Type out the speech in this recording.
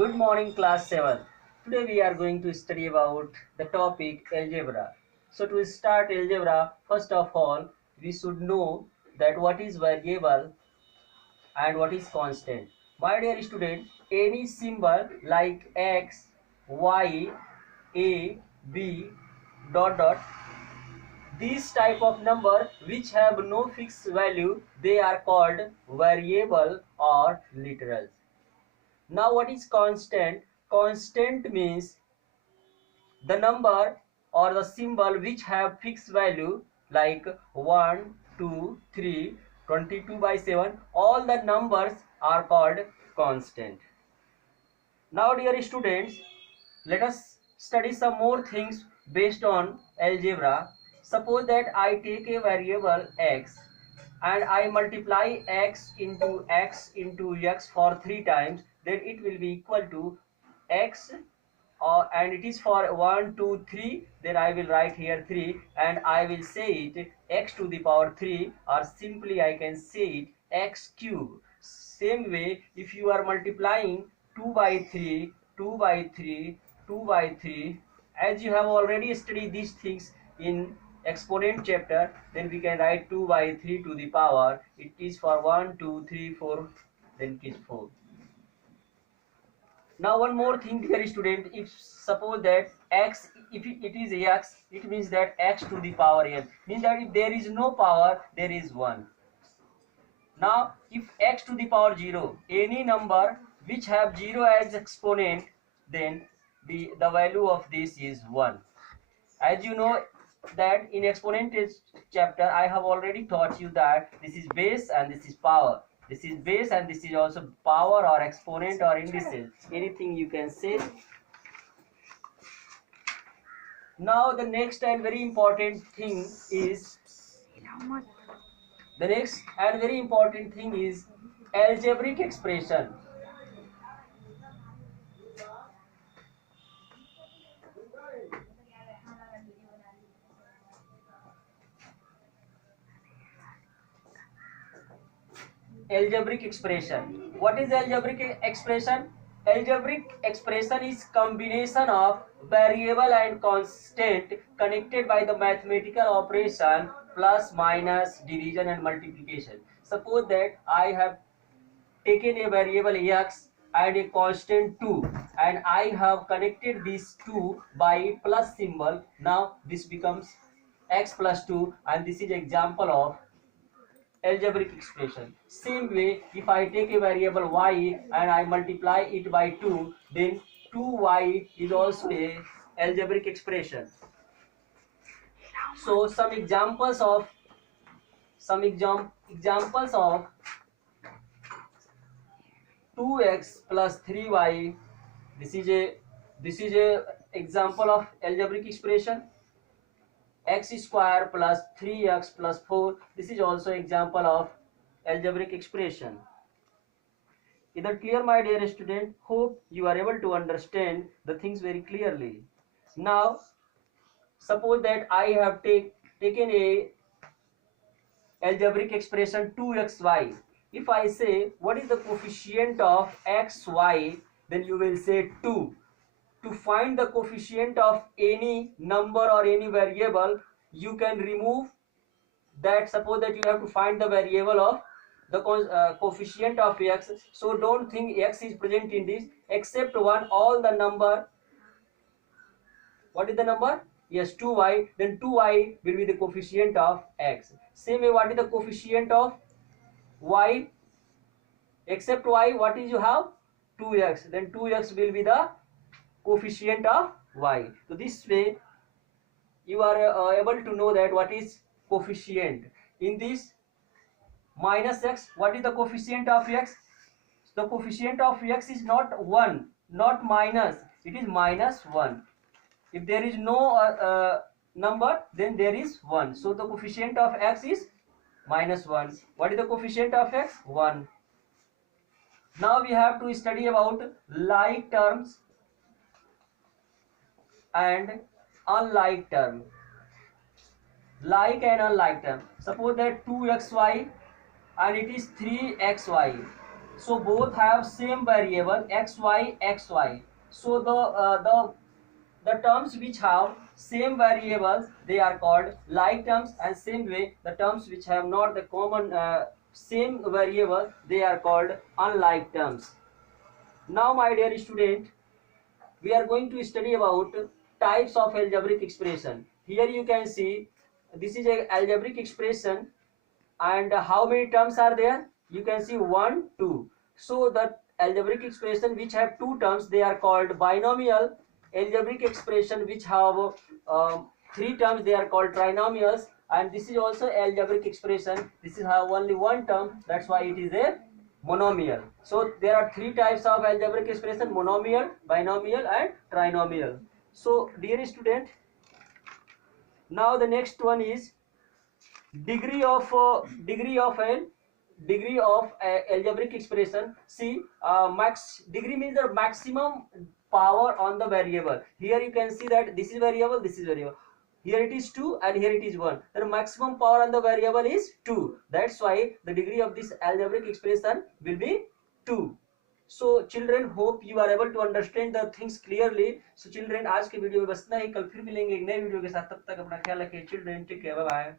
Good morning, class 7. Today we are going to study about the topic algebra. So to start algebra, first of all, we should know that what is variable and what is constant. My dear student, any symbol like x, y, a, b, dot dot, these type of number which have no fixed value, they are called variable or literals. Now what is constant? Constant means the number or the symbol which have fixed value like 1, 2, 3, 22/7. All the numbers are called constant. Now dear students, let us study some more things based on algebra. Suppose that I take a variable x and I multiply x into x for 3 times, then it will be equal to x, and it is for 1, 2, 3, then I will write here 3 and I will say it x to the power 3, or simply I can say it x cube. Same way, if you are multiplying 2 by 3, 2 by 3, 2 by 3, as you have already studied these things in exponent chapter, then we can write 2 by 3 to the power, it is for 1, 2, 3, 4, then it is 4. Now one more thing, dear student, if suppose that x, if it is x, it means that x to the power n, means that if there is no power, there is 1. Now if x to the power 0, any number which have 0 as exponent, then the value of this is 1. As you know that in exponent chapter, I have already taught you that this is base and this is power. This is base and this is also power or exponent or indices, anything you can say. Now the next and very important thing is algebraic expression. Algebraic expression. What is algebraic expression? Algebraic expression is combination of variable and constant connected by the mathematical operation plus, minus, division and multiplication. Suppose that I have taken a variable x and a constant 2 and I have connected these two by plus symbol. Now this becomes x plus 2 and this is example of algebraic expression. Same way, if I take a variable y and I multiply it by 2, then 2y is also a algebraic expression. So some examples of 2x plus 3y, this is a example of algebraic expression. X square plus 3x plus 4, this is also example of algebraic expression. Is that clear, my dear student? Hope you are able to understand the things very clearly. Now suppose that I have taken a algebraic expression 2xy. If I say what is the coefficient of xy, then you will say 2. To find the coefficient of any number or any variable, you can remove that. Suppose that you have to find the variable of the coefficient of x, so don't think x is present in this except one. All the number, what is the number? Yes, 2y, then 2y will be the coefficient of x. Same way, what is the coefficient of y? Except y, what is you have? 2x, then 2x will be the coefficient of y. So this way you are able to know that what is coefficient. In this minus x, what is the coefficient of x? The coefficient of x is not 1, not minus, it is minus 1. If there is no number, then there is 1. So the coefficient of x is minus 1. What is the coefficient of x? 1. Now we have to study about like terms and unlike term. Like and unlike term. Suppose that 2xy and it is 3xy. So both have same variable xy. So the terms which have same variables, they are called like terms, and same way the terms which have not the common same variable, they are called unlike terms. Now my dear student, we are going to study about types of algebraic expression. Here you can see this is a algebraic expression, and how many terms are there? You can see 1 2. So the algebraic expression which have two terms, they are called binomial. Algebraic expression which have three terms, they are called trinomials. And this is also algebraic expression, this is have only one term, that's why it is a monomial. So there are three types of algebraic expression: monomial, binomial, and trinomial. So dear student, now the next one is degree of algebraic expression. See, max degree means the maximum power on the variable. Here you can see that this is variable, this is variable. Here it is 2 and here it is 1. The maximum power on the variable is 2. That's why the degree of this algebraic expression will be 2. So children, hope you are able to understand the things clearly. So children, आज के video में बस इतना ही. कल फिर मिलेंगे एक नए वीडियो के साथ. तब तक अपना ख्याल रखिए children. Take care, bye bye.